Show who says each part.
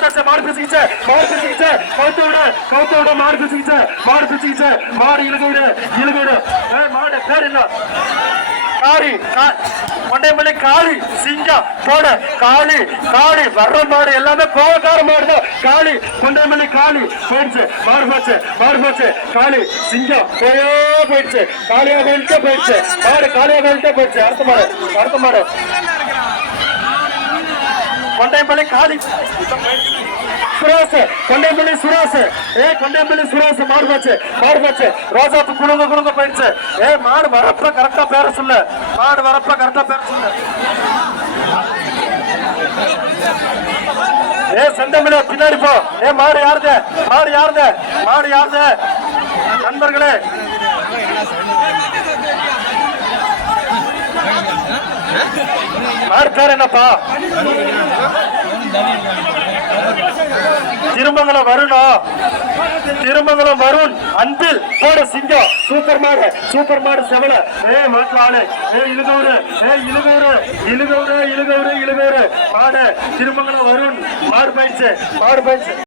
Speaker 1: Sir மாடு பிச்சுக்கிச்சு மாடு பிச்சுக்கிச்சு கவுத்து விடு. கவுத்து விடு. மாடு பிச்சுக்கிச்சு மாடு பிச்சுக்கிச்சு மாடு இழுக விடு இழுக விடு ஏய் மாடு பேர் என்ன? காளி. கொண்டைமல்லி காளி. சிங்கம். போட. காளி. காளி. வர்ற மாடு எல்லாமே கோவக்கார மாடு தான் காளி கொண்டைமல்லி காளி. போயிடுச்சு. மாடு போச்சு. மாடு போச்சு. காளி. சிங்கம். போயோ போயிடுச்சு. காளியா போயிட்டு போயிடுச்சு. மாடு காளியா போயிட்டு போயிடுச்சு. அடுத்த மாடு. அடுத்த மாடு. கொண்டைப்பள்ளி காலி. சுராசு கொண்டைப்பள்ளி சுராசு ஏ கொண்டைப்பள்ளி சுராசு மாடு போச்சு மாடு போச்சு ரோஜாப்பு குழுங்க குழுங்க போயிடுச்சு. ஏ மாடு வரப்ப கரெக்டா பேர சொல்லு. மாடு வரப்ப கரெக்டா பேர சொல்லு. ஏ செந்தமிழ பின்னாடி போ. ஏ மாடு யாருது? மாடு யாருது? மாடு யாருது? நண்பர்களே. Yeah. மாடு பேர் என்னப்பா திருமங்கலம் வருணா. திருமங்கலம் வருண் அன்பில் போட சிங்கம். சூப்பர் மாடு சூப்பர் மாடு செவல. ஏ மாட்டாளு ஏ இழுகூரு ஏ இழுகூரு இழுகூரு இழுகூரு இழுகூரு மாடு திருமங்கலம் வருண் மாடு பயிற்சி மாடு பயிற்சி.